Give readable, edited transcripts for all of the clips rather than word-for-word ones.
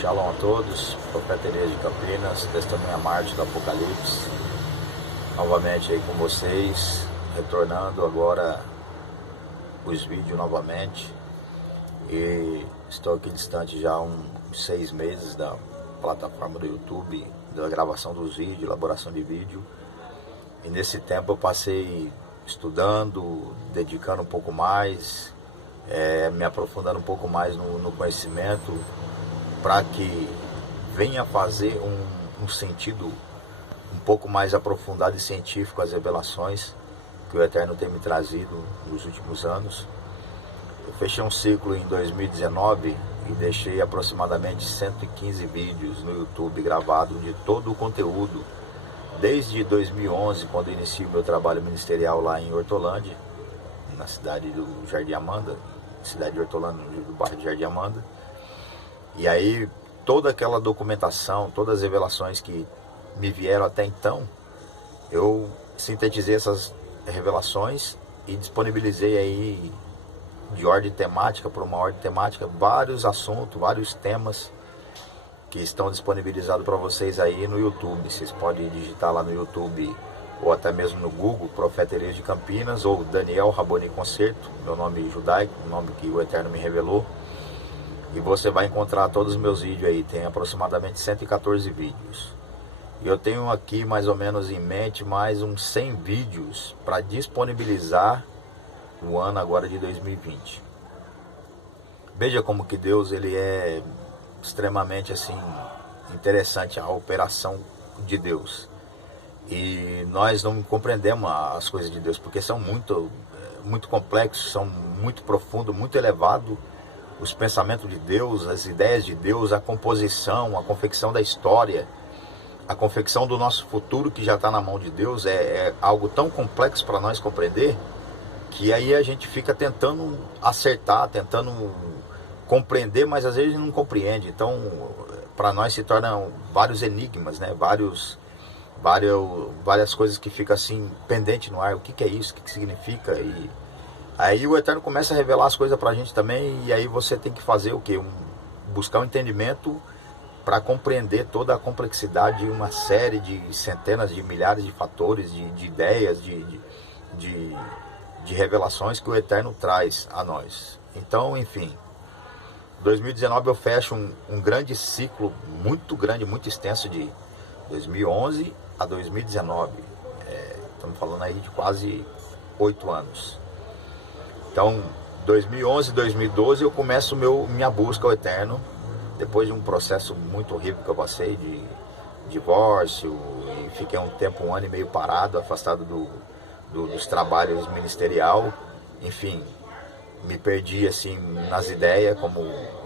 Shalom a todos, Profeta Elias de Campinas, Testemunha Marte do Apocalipse, novamente aí com vocês, retornando agora os vídeos novamente, e estou aqui distante já há uns 6 meses da plataforma do YouTube, da gravação dos vídeos, elaboração de vídeo, e nesse tempo eu passei estudando, dedicando um pouco mais, me aprofundando um pouco mais no conhecimento, para que venha fazer um sentido um pouco mais aprofundado e científico às revelações que o Eterno tem me trazido nos últimos anos. Eu fechei um ciclo em 2019 e deixei aproximadamente 115 vídeos no YouTube gravados de todo o conteúdo, desde 2011, quando iniciei o meu trabalho ministerial lá em Hortolândia, na cidade do Jardim Amanda, cidade de Hortolândia, do bairro de Jardim Amanda. E aí toda aquela documentação, todas as revelações que me vieram até então, eu sintetizei essas revelações e disponibilizei aí de ordem temática, por uma ordem temática, vários assuntos, vários temas que estão disponibilizados para vocês aí no YouTube. Vocês podem digitar lá no YouTube ou até mesmo no Google, Profeta Elias de Campinas, ou Daniel Raboni Concerto, meu nome judaico, o nome que o Eterno me revelou. E você vai encontrar todos os meus vídeos aí, tem aproximadamente 114 vídeos. E eu tenho aqui mais ou menos em mente mais uns 100 vídeos para disponibilizar no ano agora de 2020. Veja como que Deus ele é extremamente assim interessante, a operação de Deus. E nós não compreendemos as coisas de Deus, porque são muito complexos, são muito profundos, muito elevados. Os pensamentos de Deus, as ideias de Deus, a composição, a confecção da história, a confecção do nosso futuro que já está na mão de Deus é algo tão complexo para nós compreender, que aí a gente fica tentando acertar, tentando compreender, mas às vezes não compreende. Então, para nós se tornam vários enigmas, né? Várias coisas que ficam assim pendentes no ar. O que é isso? O que significa? E aí o Eterno começa a revelar as coisas pra gente também, e aí você tem que fazer o quê? Buscar um entendimento para compreender toda a complexidade de uma série de centenas de milhares de fatores, de ideias, de revelações que o Eterno traz a nós. Então, enfim, 2019 eu fecho um grande ciclo, muito grande, muito extenso, de 2011 a 2019. Estamos falando aí de quase 8 anos. Então, 2011, 2012, eu começo minha busca ao Eterno, depois de um processo muito horrível que eu passei, de divórcio, e fiquei um ano e meio parado, afastado dos trabalhos ministerial. Enfim, me perdi assim nas ideias, como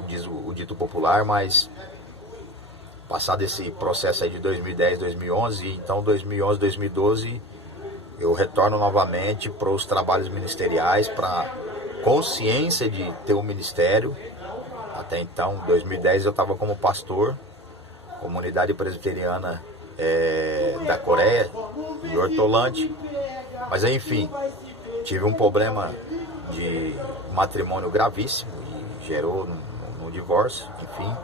diz o dito popular, mas passado esse processo aí de 2010, 2011, então 2011, 2012... eu retorno novamente para os trabalhos ministeriais, para consciência de ter um ministério. Até então, em 2010, eu estava como pastor, comunidade presbiteriana da Coreia, em Hortolândia. Mas enfim, tive um problema de matrimônio gravíssimo e gerou um divórcio, enfim.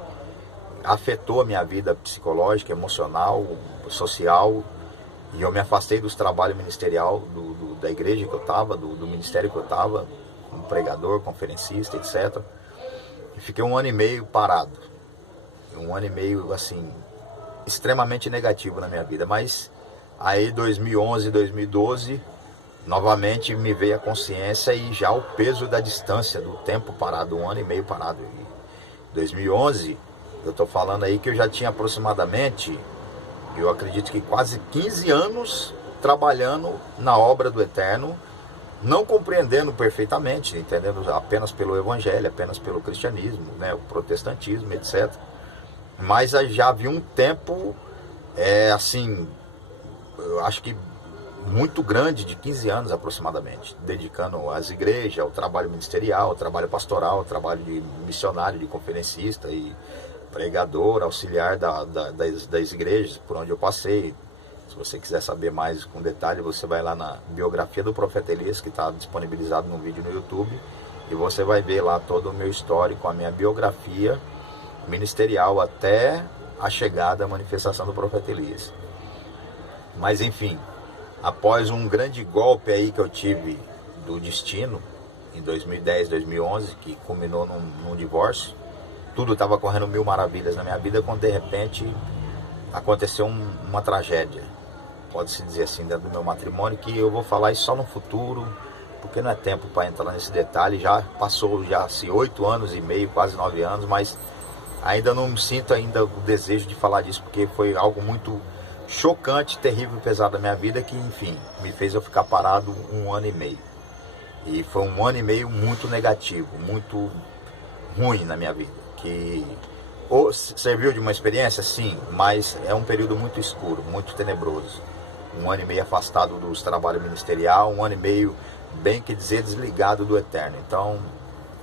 Afetou a minha vida psicológica, emocional, social. E eu me afastei dos trabalhos ministerial da igreja que eu estava, do ministério que eu estava, como pregador, conferencista, etc. E fiquei 1 ano e meio parado. 1 ano e meio, assim, extremamente negativo na minha vida. Mas aí 2011, 2012, novamente me veio a consciência e já o peso da distância, do tempo parado, 1 ano e meio parado. E 2011, eu estou falando aí que eu já tinha aproximadamente, eu acredito que quase 15 anos trabalhando na obra do Eterno, não compreendendo perfeitamente, entendendo apenas pelo Evangelho, apenas pelo cristianismo, né, o protestantismo, etc. Mas já havia um tempo, assim, eu acho que muito grande, de 15 anos aproximadamente, dedicando às igrejas, ao trabalho ministerial, ao trabalho pastoral, ao trabalho de missionário, de conferencista e pregador, auxiliar das igrejas por onde eu passei. Se você quiser saber mais com detalhe, você vai lá na biografia do Profeta Elias, que está disponibilizado no vídeo no YouTube, e você vai ver lá todo o meu histórico, a minha biografia ministerial até a chegada, a manifestação do profeta Elias. Mas enfim, após um grande golpe aí que eu tive do destino, em 2010, 2011, que culminou num divórcio, tudo estava correndo mil maravilhas na minha vida, quando de repente aconteceu uma tragédia, pode-se dizer assim, dentro do meu matrimônio, que eu vou falar isso só no futuro, porque não é tempo para entrar nesse detalhe. Já passou já 8 anos e meio, quase 9 anos, mas ainda não sinto ainda o desejo de falar disso, porque foi algo muito chocante, terrível e pesado da minha vida, que enfim, me fez eu ficar parado 1 ano e meio. E foi 1 ano e meio muito negativo, muito ruim na minha vida, que serviu de uma experiência, sim, mas é um período muito escuro, muito tenebroso. 1 ano e meio afastado dos trabalhos ministerial, 1 ano e meio, bem que dizer, desligado do eterno. Então,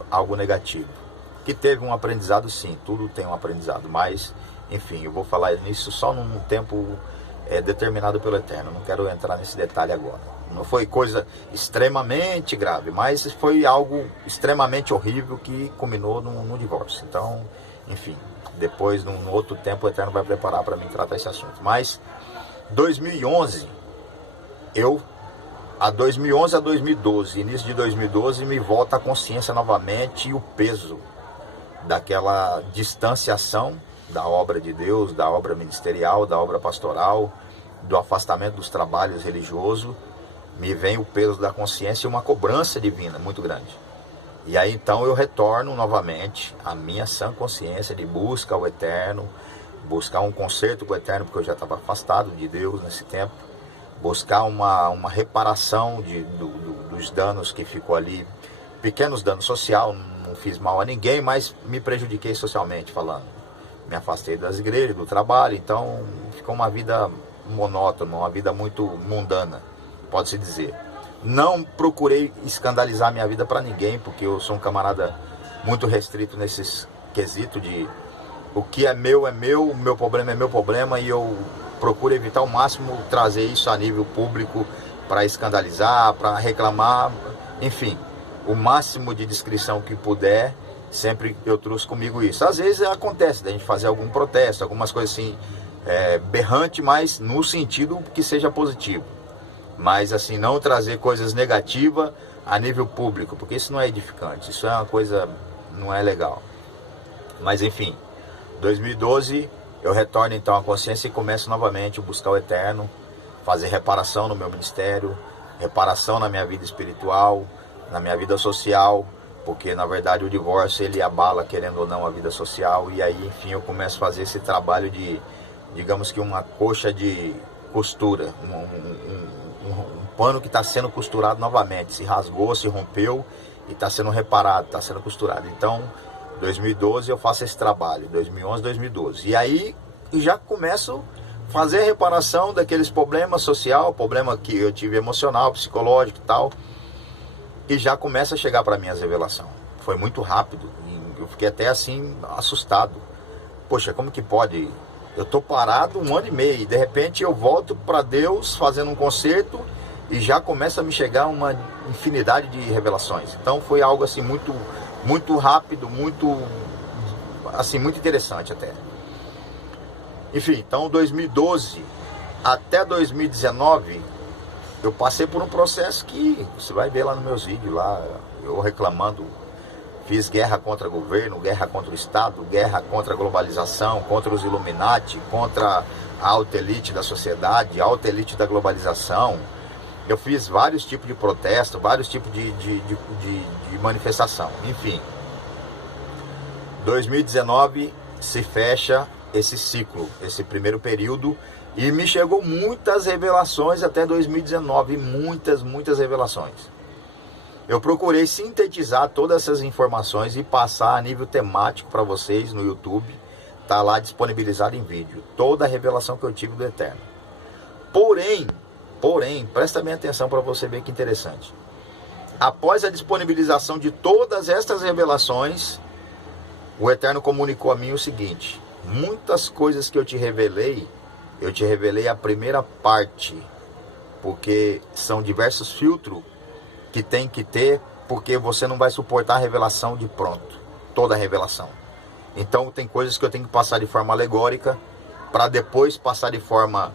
algo negativo. Que teve um aprendizado, sim, tudo tem um aprendizado, mas, enfim, eu vou falar nisso só num tempo determinado pelo eterno. Não quero entrar nesse detalhe agora. Não foi coisa extremamente grave, mas foi algo extremamente horrível que culminou no divórcio. Então, enfim, depois, num outro tempo, o eterno vai preparar para mim tratar esse assunto. Mas, 2011, a 2011 a 2012, início de 2012, me volta a consciência novamente e o peso daquela distanciação da obra de Deus, da obra ministerial, da obra pastoral, do afastamento dos trabalhos religiosos. Me vem o peso da consciência e uma cobrança divina muito grande. E aí então eu retorno novamente à minha sã consciência de busca ao eterno, buscar um conserto com o eterno, porque eu já estava afastado de Deus nesse tempo, buscar uma reparação dos danos que ficou ali, pequenos danos social, não fiz mal a ninguém, mas me prejudiquei socialmente falando. Me afastei das igrejas, do trabalho, então ficou uma vida monótona, uma vida muito mundana, pode-se dizer. Não procurei escandalizar minha vida para ninguém, porque eu sou um camarada muito restrito nesses quesitos de o que é meu, o meu problema é meu problema, e eu procuro evitar ao máximo trazer isso a nível público para escandalizar, para reclamar, enfim, o máximo de discrição que puder, sempre eu trouxe comigo isso. Às vezes acontece da gente fazer algum protesto, algumas coisas assim, berrante, mas no sentido que seja positivo. Mas assim, não trazer coisas negativas a nível público, porque isso não é edificante, isso é uma coisa, não é legal. Mas enfim, 2012 eu retorno então à consciência e começo novamente a buscar o eterno, fazer reparação no meu ministério, reparação na minha vida espiritual, na minha vida social, porque na verdade o divórcio ele abala, querendo ou não, a vida social. E aí enfim eu começo a fazer esse trabalho de, digamos que uma coxa de costura, um pano que está sendo costurado novamente, se rasgou, se rompeu e está sendo reparado, está sendo costurado. Então 2012 eu faço esse trabalho, 2011, 2012. E aí já começo a fazer a reparação daqueles problemas social, problema que eu tive emocional, psicológico e tal. E já começa a chegar para mim as revelações. Foi muito rápido, e eu fiquei até assim assustado. Poxa, como que pode? Eu tô parado 1 ano e meio, e de repente eu volto para Deus fazendo um concerto e já começa a me chegar uma infinidade de revelações. Então foi algo assim muito rápido, muito interessante até. Enfim, então 2012 até 2019 eu passei por um processo que você vai ver lá nos meus vídeos, lá eu reclamando, fiz guerra contra o governo, guerra contra o Estado, guerra contra a globalização, contra os Illuminati, contra a alta elite da sociedade, a alta elite da globalização. Eu fiz vários tipos de protesto, vários tipos de manifestação. Enfim, 2019 se fecha esse ciclo, esse primeiro período, e me chegou muitas revelações até 2019, muitas revelações. Eu procurei sintetizar todas essas informações e passar a nível temático para vocês no YouTube. Está lá disponibilizado em vídeo, toda a revelação que eu tive do Eterno. Porém, presta bem atenção para você ver que interessante. Após a disponibilização de todas estas revelações, o Eterno comunicou a mim o seguinte: muitas coisas que eu te revelei a primeira parte, porque são diversos filtros que tem que ter, porque você não vai suportar a revelação de pronto, toda a revelação. Então tem coisas que eu tenho que passar de forma alegórica, para depois passar de forma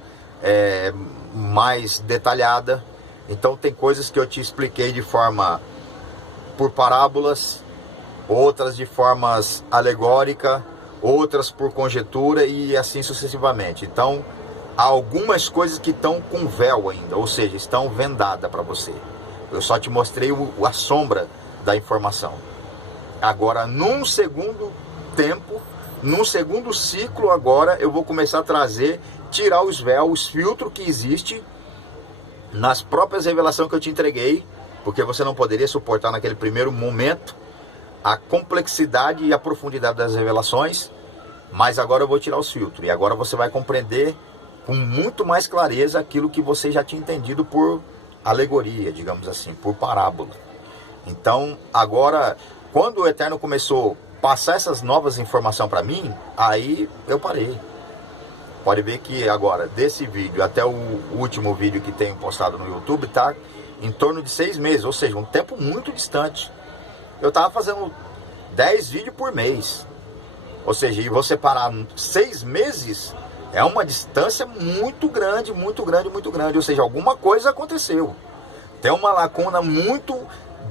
mais detalhada. Então tem coisas que eu te expliquei de forma por parábolas, outras de formas alegórica, outras por conjetura e assim sucessivamente. Então há algumas coisas que estão com véu ainda, ou seja, estão vendadas para você. Eu só te mostrei a sombra da informação. Agora, num segundo tempo, num segundo ciclo, agora eu vou começar a trazer, tirar os véus, os filtros que existem nas próprias revelações que eu te entreguei, porque você não poderia suportar naquele primeiro momento a complexidade e a profundidade das revelações, mas agora eu vou tirar os filtros, e agora você vai compreender com muito mais clareza aquilo que você já tinha entendido por alegoria, digamos assim, por parábola. Então, agora, quando o Eterno começou a passar essas novas informações para mim, aí eu parei. Pode ver que agora, desse vídeo até o último vídeo que tenho postado no YouTube, tá em torno de 6 meses, ou seja, um tempo muito distante. Eu estava fazendo 10 vídeos por mês. Ou seja, e você parar 6 meses é uma distância muito grande, muito grande, muito grande. Ou seja, alguma coisa aconteceu. Tem uma lacuna muito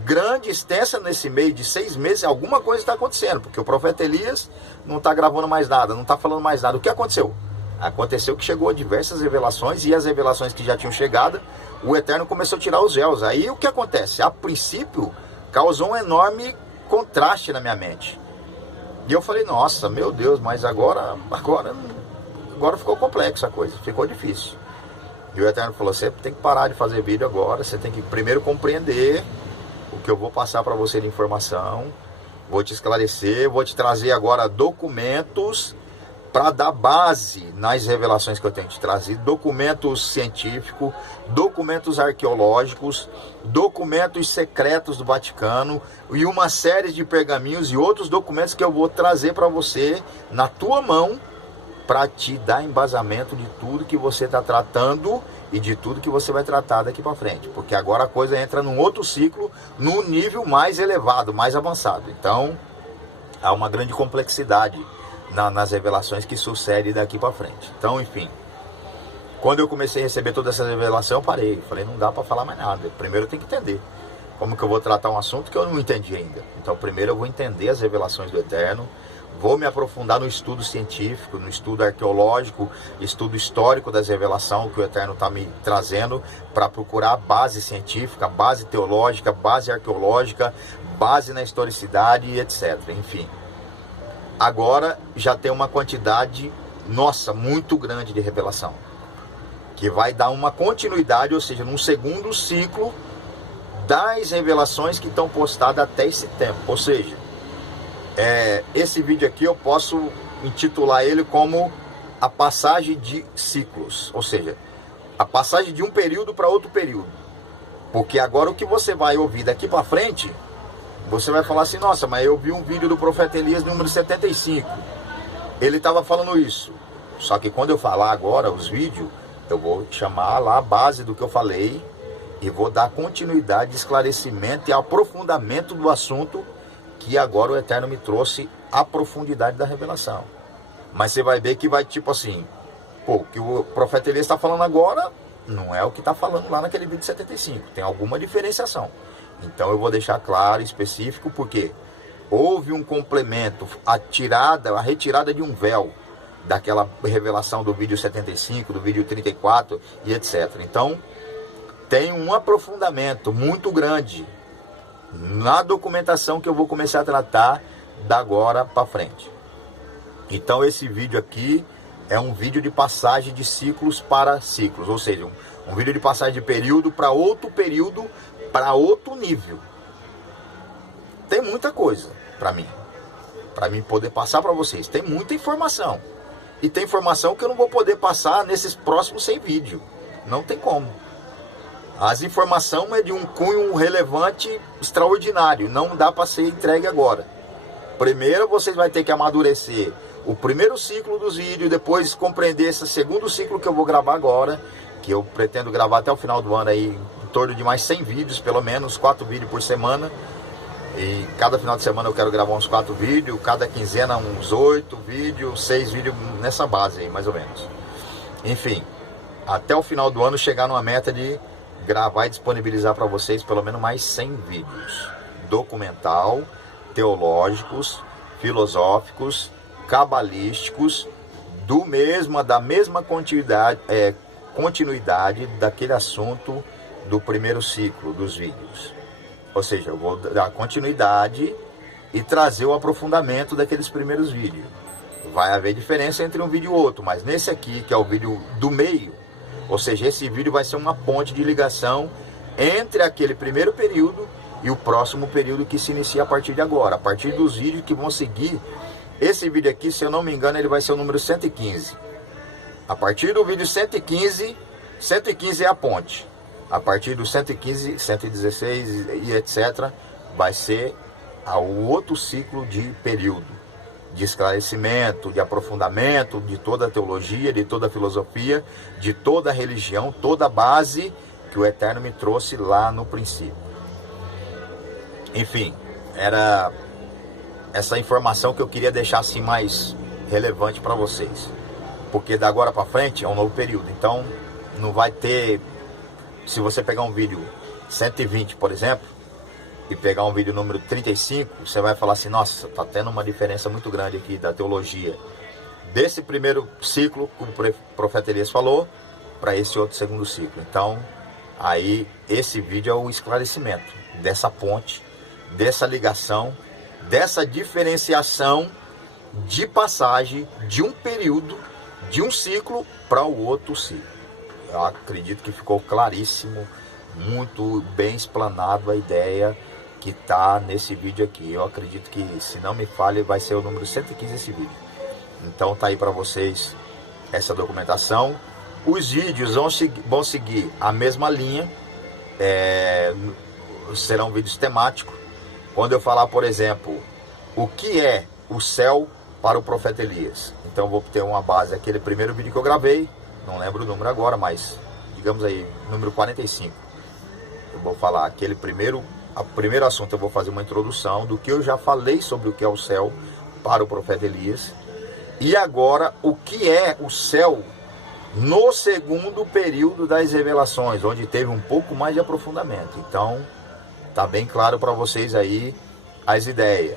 grande, extensa nesse meio de 6 meses. Alguma coisa está acontecendo, porque o profeta Elias não está gravando mais nada, não está falando mais nada. O que aconteceu? Aconteceu que chegou a diversas revelações, e as revelações que já tinham chegado, o Eterno começou a tirar os véus. Aí o que acontece? A princípio, causou um enorme contraste na minha mente. E eu falei, nossa, meu Deus, mas agora ficou complexo a coisa, ficou difícil. E o Eterno falou, você tem que parar de fazer vídeo agora, você tem que primeiro compreender o que eu vou passar para você de informação, vou te esclarecer, vou te trazer agora documentos para dar base nas revelações que eu tenho te trazido, documentos científicos, documentos arqueológicos, documentos secretos do Vaticano e uma série de pergaminhos e outros documentos que eu vou trazer para você na tua mão, para te dar embasamento de tudo que você está tratando e de tudo que você vai tratar daqui para frente, porque agora a coisa entra num outro ciclo, num nível mais elevado, mais avançado. Então há uma grande complexidade nas revelações que sucedem daqui para frente. Então, enfim, quando eu comecei a receber toda essa revelação, eu parei. Falei, não dá para falar mais nada. Primeiro eu tenho que entender como que eu vou tratar um assunto que eu não entendi ainda. Então, primeiro eu vou entender as revelações do Eterno, vou me aprofundar no estudo científico, no estudo arqueológico, estudo histórico das revelações que o Eterno está me trazendo, para procurar base científica, base teológica, base arqueológica, base na historicidade e etc. Enfim. Agora já tem uma quantidade, nossa, muito grande de revelação, que vai dar uma continuidade, ou seja, num segundo ciclo das revelações que estão postadas até esse tempo. Ou seja, esse vídeo aqui eu posso intitular ele como a passagem de ciclos, ou seja, a passagem de um período para outro período. Porque agora o que você vai ouvir daqui para frente, você vai falar assim, nossa, mas eu vi um vídeo do profeta Elias número 75. Ele estava falando isso. Só que quando eu falar agora os vídeos, eu vou chamar lá a base do que eu falei e vou dar continuidade, esclarecimento e aprofundamento do assunto que agora o Eterno me trouxe a profundidade da revelação. Mas você vai ver que vai tipo assim, pô, o que o profeta Elias está falando agora não é o que está falando lá naquele vídeo 75. Tem alguma diferenciação. Então eu vou deixar claro, específico, porque houve um complemento, a retirada de um véu daquela revelação do vídeo 75, do vídeo 34 e etc. Então tem um aprofundamento muito grande na documentação que eu vou começar a tratar da agora para frente. Então esse vídeo aqui é um vídeo de passagem de ciclos para ciclos, ou seja, um vídeo de passagem de período para outro período, para outro nível. Tem muita coisa para mim poder passar para vocês. Tem muita informação. E tem informação que eu não vou poder passar nesses próximos 100 vídeos. Não tem como. As informações é de um cunho relevante, extraordinário. Não dá para ser entregue agora. Primeiro vocês vão ter que amadurecer o primeiro ciclo dos vídeos, depois compreender esse segundo ciclo que eu vou gravar agora, que eu pretendo gravar até o final do ano aí, em torno de mais 100 vídeos, pelo menos 4 vídeos por semana. E cada final de semana eu quero gravar uns 4 vídeos, cada quinzena uns 8 vídeos, 6 vídeos nessa base aí, mais ou menos. Enfim, até o final do ano chegar numa meta de gravar e disponibilizar para vocês pelo menos mais 100 vídeos. Documental, teológicos, filosóficos, cabalísticos, da mesma continuidade daquele assunto do primeiro ciclo dos vídeos. Ou seja, eu vou dar continuidade e trazer o aprofundamento daqueles primeiros vídeos. Vai haver diferença entre um vídeo e outro, mas nesse aqui, que é o vídeo do meio, ou seja, esse vídeo vai ser uma ponte de ligação entre aquele primeiro período e o próximo período que se inicia a partir de agora, a partir dos vídeos que vão seguir. Esse vídeo aqui, se eu não me engano, ele vai ser o número 115. A partir do vídeo 115, 115 é a ponte. A partir do 115, 116 e etc., vai ser o outro ciclo de período, de esclarecimento, de aprofundamento de toda a teologia, de toda a filosofia, de toda a religião, toda a base que o Eterno me trouxe lá no princípio. Enfim, era essa informação que eu queria deixar assim mais relevante para vocês, porque da agora para frente é um novo período, então não vai ter. Se você pegar um vídeo 120, por exemplo, e pegar um vídeo número 35, você vai falar assim, nossa, tá tendo uma diferença muito grande aqui da teologia desse primeiro ciclo, como o profeta Elias falou, para esse outro segundo ciclo. Então, aí esse vídeo é o esclarecimento dessa ponte, dessa ligação, dessa diferenciação de passagem de um período, de um ciclo para o outro ciclo. Eu acredito que ficou claríssimo, muito bem explanado a ideia que está nesse vídeo aqui. Eu acredito que, se não me falha, vai ser o número 115 esse vídeo. Então tá aí para vocês essa documentação. Os vídeos vão seguir a mesma linha, serão vídeos temáticos. Quando eu falar, por exemplo, o que é o céu para o profeta Elias, então eu vou ter uma base, aquele primeiro vídeo que eu gravei, não lembro o número agora, mas digamos aí, número 45. Eu vou falar aquele primeiro assunto, eu vou fazer uma introdução do que eu já falei sobre o que é o céu para o profeta Elias. E agora, o que é o céu no segundo período das revelações, onde teve um pouco mais de aprofundamento. Então, tá bem claro para vocês aí as ideias.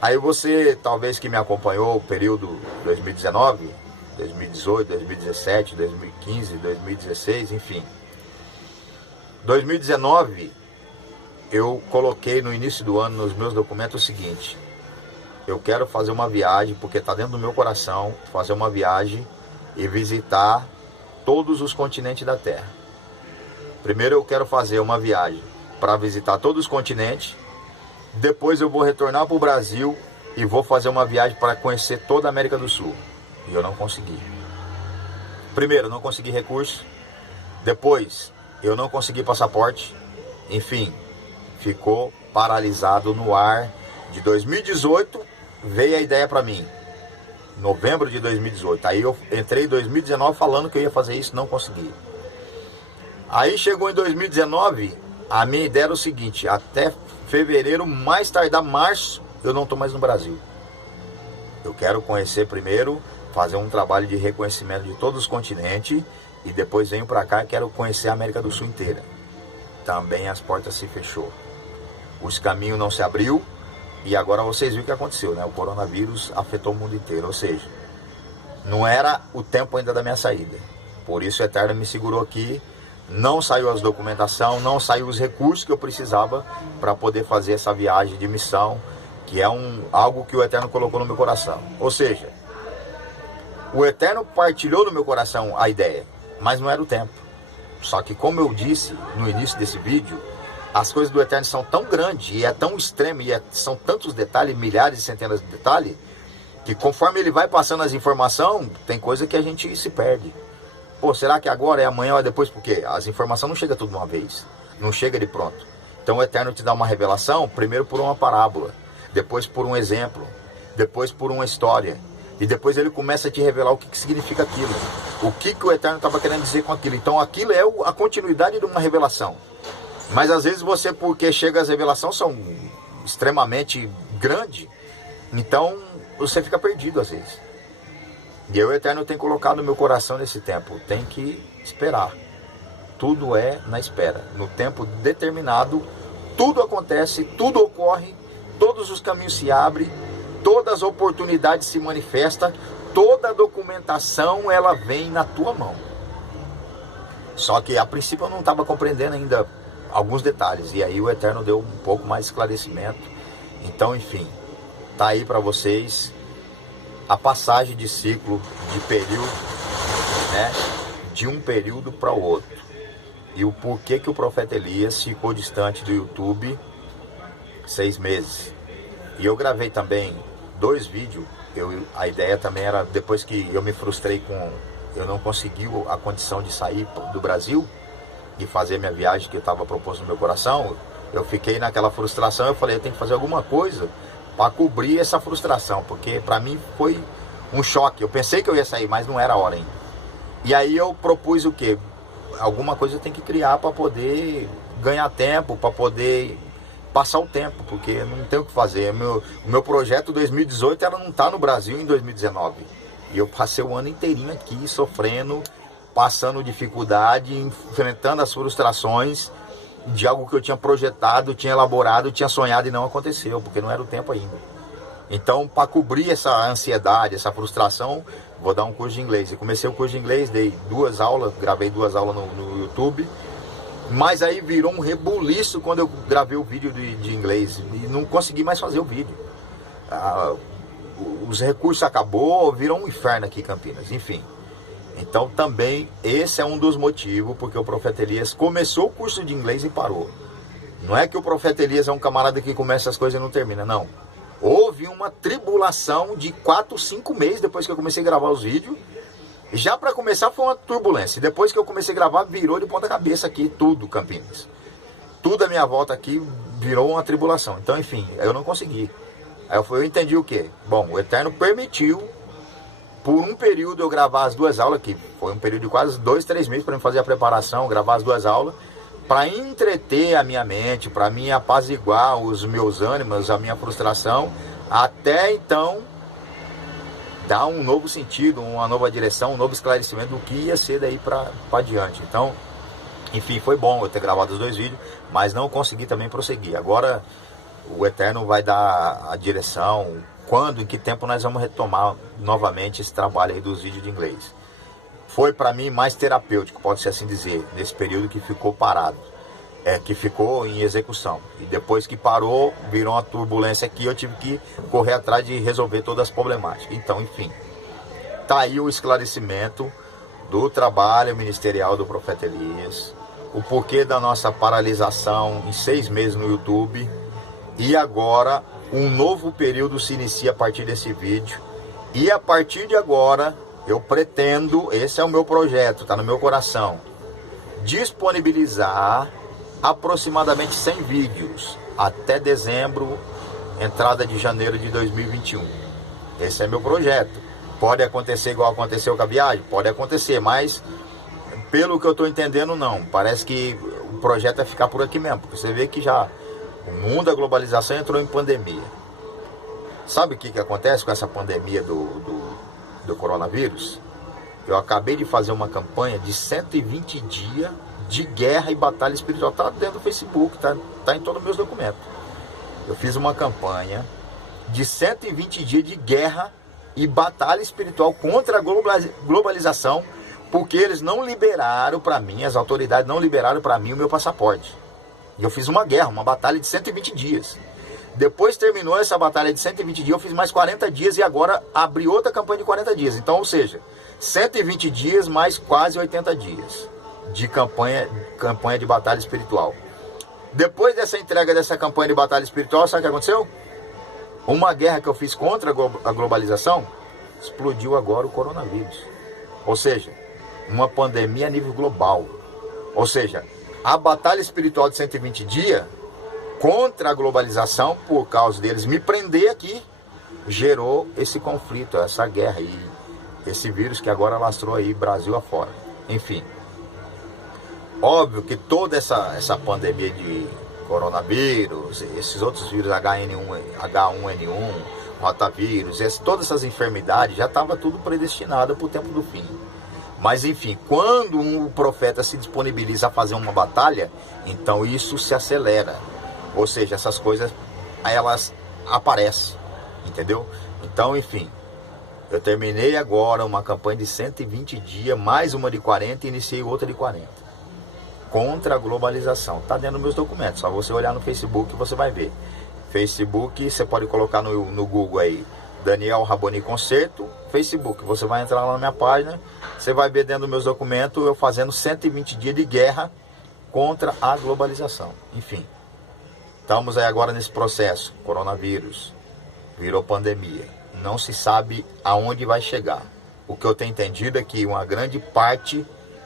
Aí você, talvez que me acompanhou o período 2019, 2018, 2017, 2015, 2016, enfim. 2019, eu coloquei no início do ano nos meus documentos o seguinte: eu quero fazer uma viagem, porque está dentro do meu coração, fazer uma viagem e visitar todos os continentes da Terra. Primeiro eu quero fazer uma viagem para visitar todos os continentes, depois eu vou retornar para o Brasil e vou fazer uma viagem para conhecer toda a América do Sul. E eu não consegui. Primeiro, não consegui recurso. Depois, eu não consegui passaporte. Enfim, ficou paralisado no ar. De 2018, veio a ideia para mim. Novembro de 2018. Aí eu entrei em 2019 falando que eu ia fazer isso, não consegui. Aí chegou em 2019, a minha ideia era o seguinte: até fevereiro, mais tardar março, eu não estou mais no Brasil. Eu quero conhecer primeiro, fazer um trabalho de reconhecimento de todos os continentes, e depois venho para cá e quero conhecer a América do Sul inteira. Também as portas se fechou. Os caminhos não se abriu, e agora vocês viram o que aconteceu, né? O coronavírus afetou o mundo inteiro, ou seja, não era o tempo ainda da minha saída. Por isso o Eterno me segurou aqui, não saiu as documentação, não saiu os recursos que eu precisava para poder fazer essa viagem de missão, que é algo que o Eterno colocou no meu coração. Ou seja, o Eterno partilhou no meu coração a ideia, mas não era o tempo. Só que, como eu disse no início desse vídeo, as coisas do Eterno são tão grandes e é tão extremo e são tantos detalhes, milhares e centenas de detalhes, que conforme ele vai passando as informações, tem coisa que a gente se perde. Pô, será que agora é amanhã ou é depois? Porque as informações não chegam tudo de uma vez, não chega de pronto. Então o Eterno te dá uma revelação, primeiro por uma parábola, depois por um exemplo, depois por uma história, e depois ele começa a te revelar o que significa aquilo, o que o Eterno estava querendo dizer com aquilo. Então aquilo é a continuidade de uma revelação. Mas às vezes você, porque chega as revelações, são extremamente grande, então você fica perdido às vezes. E eu, o Eterno, tem colocado no meu coração nesse tempo, tem que esperar. Tudo é na espera. No tempo determinado, tudo acontece, tudo ocorre, todos os caminhos se abrem, todas as oportunidades se manifestam, toda a documentação ela vem na tua mão. Só que a princípio eu não estava compreendendo ainda alguns detalhes, e aí o Eterno deu um pouco mais de esclarecimento. Então, enfim, tá aí para vocês a passagem de ciclo, de período, né, de um período para o outro. E o porquê que o profeta Elias ficou distante do YouTube 6 meses. E eu gravei também 2 vídeos. A ideia também era, depois que eu me frustrei eu não consegui a condição de sair do Brasil e fazer minha viagem que eu estava proposto no meu coração, eu fiquei naquela frustração. Eu falei, eu tenho que fazer alguma coisa para cobrir essa frustração, porque para mim foi um choque. Eu pensei que eu ia sair, mas não era a hora ainda. E aí eu propus o quê? Alguma coisa eu tenho que criar para poder ganhar tempo, para poder passar o tempo, porque não tem o que fazer. O meu projeto 2018 era não estar no Brasil em 2019. E eu passei o ano inteirinho aqui, sofrendo, passando dificuldade, enfrentando as frustrações de algo que eu tinha projetado, tinha elaborado, tinha sonhado e não aconteceu, porque não era o tempo ainda. Então, para cobrir essa ansiedade, essa frustração, vou dar um curso de inglês. Eu comecei o curso de inglês, dei 2 aulas, gravei 2 aulas no YouTube, mas aí virou um rebuliço quando eu gravei o vídeo de inglês e não consegui mais fazer o vídeo. Os recursos acabou, virou um inferno aqui em Campinas, enfim. Então também esse é um dos motivos porque o profeta Elias começou o curso de inglês e parou. Não é que o profeta Elias é um camarada que começa as coisas e não termina, não. Houve uma tribulação de 4, 5 meses depois que eu comecei a gravar os vídeos. Já para começar foi uma turbulência. Depois que eu comecei a gravar, virou de ponta cabeça aqui tudo, Campinas. Tudo à minha volta aqui virou uma tribulação. Então, enfim, eu não consegui. Aí eu entendi o quê? Bom, o Eterno permitiu, por um período, eu gravar as 2 aulas, que foi um período de quase 2, 3 meses para eu fazer a preparação, gravar as 2 aulas, para entreter a minha mente, para mim apaziguar os meus ânimos, a minha frustração, até então dar um novo sentido, uma nova direção, um novo esclarecimento do que ia ser daí para diante. Então, enfim, foi bom eu ter gravado os 2 vídeos, mas não consegui também prosseguir. Agora o Eterno vai dar a direção, quando, em que tempo nós vamos retomar novamente esse trabalho aí dos vídeos de inglês. Foi para mim mais terapêutico, pode-se assim dizer, nesse período que ficou parado, que ficou em execução. E depois que parou, virou uma turbulência aqui, eu tive que correr atrás de resolver todas as problemáticas. Então, enfim, tá aí o esclarecimento do trabalho ministerial do profeta Elias, o porquê da nossa paralisação em 6 meses no YouTube, e agora um novo período se inicia a partir desse vídeo, e a partir de agora eu pretendo, esse é o meu projeto, está no meu coração, disponibilizar aproximadamente 100 vídeos até dezembro, entrada de janeiro de 2021. Esse é meu projeto. Pode acontecer igual aconteceu com a viagem? Pode acontecer, mas pelo que eu estou entendendo, não. Parece que o projeto é ficar por aqui mesmo, porque você vê que já o mundo da globalização entrou em pandemia. Sabe o que acontece com essa pandemia do coronavírus? Eu acabei de fazer uma campanha de 120 dias de guerra e batalha espiritual. Está dentro do Facebook, tá em todos os meus documentos. Eu fiz uma campanha de 120 dias de guerra e batalha espiritual contra a globalização, porque eles não liberaram para mim, as autoridades não liberaram para mim o meu passaporte. E eu fiz uma guerra, uma batalha de 120 dias. Depois terminou essa batalha de 120 dias, eu fiz mais 40 dias e agora abri outra campanha de 40 dias. Então, ou seja, 120 dias mais quase 80 dias de campanha de batalha espiritual. Depois dessa entrega dessa campanha de batalha espiritual, sabe o que aconteceu? Uma guerra que eu fiz contra a globalização, explodiu agora o coronavírus. Ou seja, uma pandemia a nível global. Ou seja, a batalha espiritual de 120 dias contra a globalização, por causa deles me prender aqui, gerou esse conflito, essa guerra e esse vírus que agora lastrou aí Brasil afora. Enfim, óbvio que toda essa pandemia de coronavírus, esses outros vírus H1N1, rotavírus, todas essas enfermidades já estava tudo predestinado para o tempo do fim. Mas enfim, quando um profeta se disponibiliza a fazer uma batalha, então isso se acelera. Ou seja, essas coisas, elas aparecem, entendeu? Então, enfim, eu terminei agora uma campanha de 120 dias, mais uma de 40 e iniciei outra de 40. Contra a globalização. Está dentro dos meus documentos, só você olhar no Facebook você vai ver. Facebook, você pode colocar no Google aí, Daniel Raboni Concerto, Facebook, você vai entrar lá na minha página, você vai ver dentro dos meus documentos eu fazendo 120 dias de guerra contra a globalização. Enfim, estamos aí agora nesse processo, coronavírus, virou pandemia, não se sabe aonde vai chegar. O que eu tenho entendido é que uma grande parte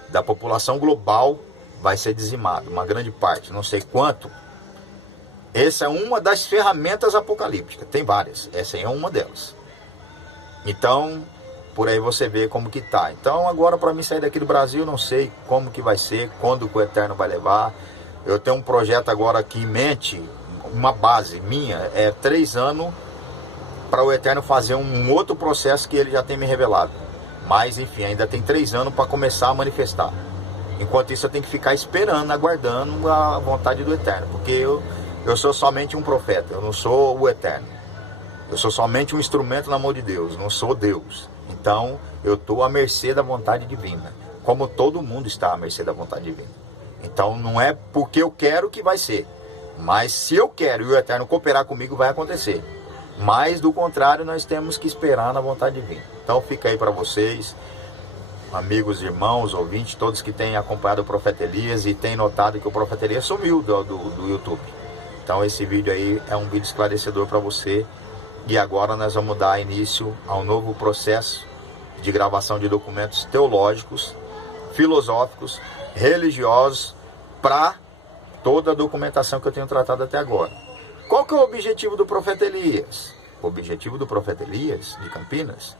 da população global vai ser dizimada, uma grande parte, não sei quanto. Essa é uma das ferramentas apocalípticas, tem várias, essa aí é uma delas. Então, por aí você vê como que tá. Então agora para mim sair daqui do Brasil, não sei como que vai ser, quando que o Eterno vai levar. Eu tenho um projeto agora aqui em mente, uma base minha, 3 anos para o Eterno fazer um outro processo que ele já tem me revelado. Mas enfim, ainda tem 3 anos para começar a manifestar. Enquanto isso eu tenho que ficar esperando, aguardando a vontade do Eterno, porque eu sou somente um profeta, eu não sou o Eterno. Eu sou somente um instrumento na mão de Deus, não sou Deus. Então, eu estou à mercê da vontade divina, como todo mundo está à mercê da vontade divina. Então, não é porque eu quero que vai ser, mas se eu quero e o Eterno cooperar comigo, vai acontecer. Mas, do contrário, nós temos que esperar na vontade divina. Então, fica aí para vocês, amigos, irmãos, ouvintes, todos que têm acompanhado o Profeta Elias e têm notado que o Profeta Elias sumiu do YouTube. Então esse vídeo aí é um vídeo esclarecedor para você. E agora nós vamos dar início a um novo processo de gravação de documentos teológicos, filosóficos, religiosos, para toda a documentação que eu tenho tratado até agora. Qual que é o objetivo do Profeta Elias? O objetivo do Profeta Elias de Campinas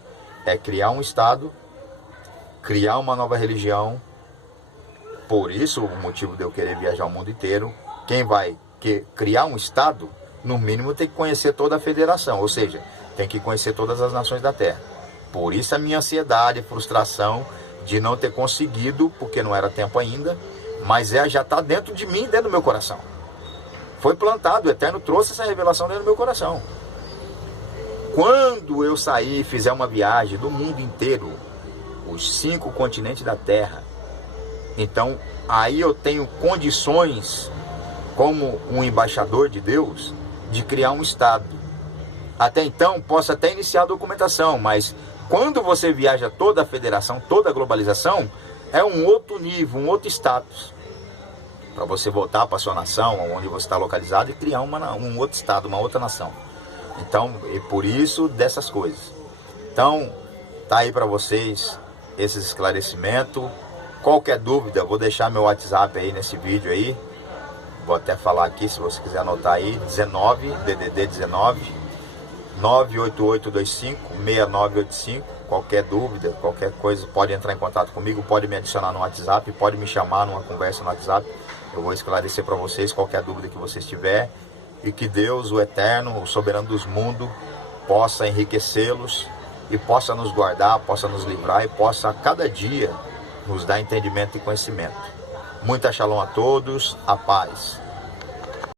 é criar um Estado, criar uma nova religião. Por isso o motivo de eu querer viajar o mundo inteiro. Quem vai criar um Estado, no mínimo tem que conhecer toda a federação, ou seja, tem que conhecer todas as nações da Terra. Por isso a minha ansiedade, frustração de não ter conseguido, porque não era tempo ainda, mas já está dentro de mim, dentro do meu coração. Foi plantado, o Eterno trouxe essa revelação dentro do meu coração. Quando eu sair e fizer uma viagem do mundo inteiro, os 5 continentes da Terra, então aí eu tenho condições, como um embaixador de Deus, de criar um Estado. Até então, posso até iniciar a documentação, mas quando você viaja toda a federação, toda a globalização, é um outro nível, um outro status. Para você voltar para a sua nação, onde você está localizado, e criar um outro Estado, uma outra nação. Então, e por isso, dessas coisas. Então, tá aí para vocês esses esclarecimentos. Qualquer dúvida, vou deixar meu WhatsApp aí nesse vídeo aí. Vou até falar aqui, se você quiser anotar aí, 19, DDD 19, 98825-6985. Qualquer dúvida, qualquer coisa, pode entrar em contato comigo, pode me adicionar no WhatsApp, pode me chamar numa conversa no WhatsApp. Eu vou esclarecer para vocês qualquer dúvida que vocês tiverem. E que Deus, o Eterno, o Soberano dos Mundos, possa enriquecê-los e possa nos guardar, possa nos livrar e possa a cada dia nos dar entendimento e conhecimento. Muita shalom a todos, a paz.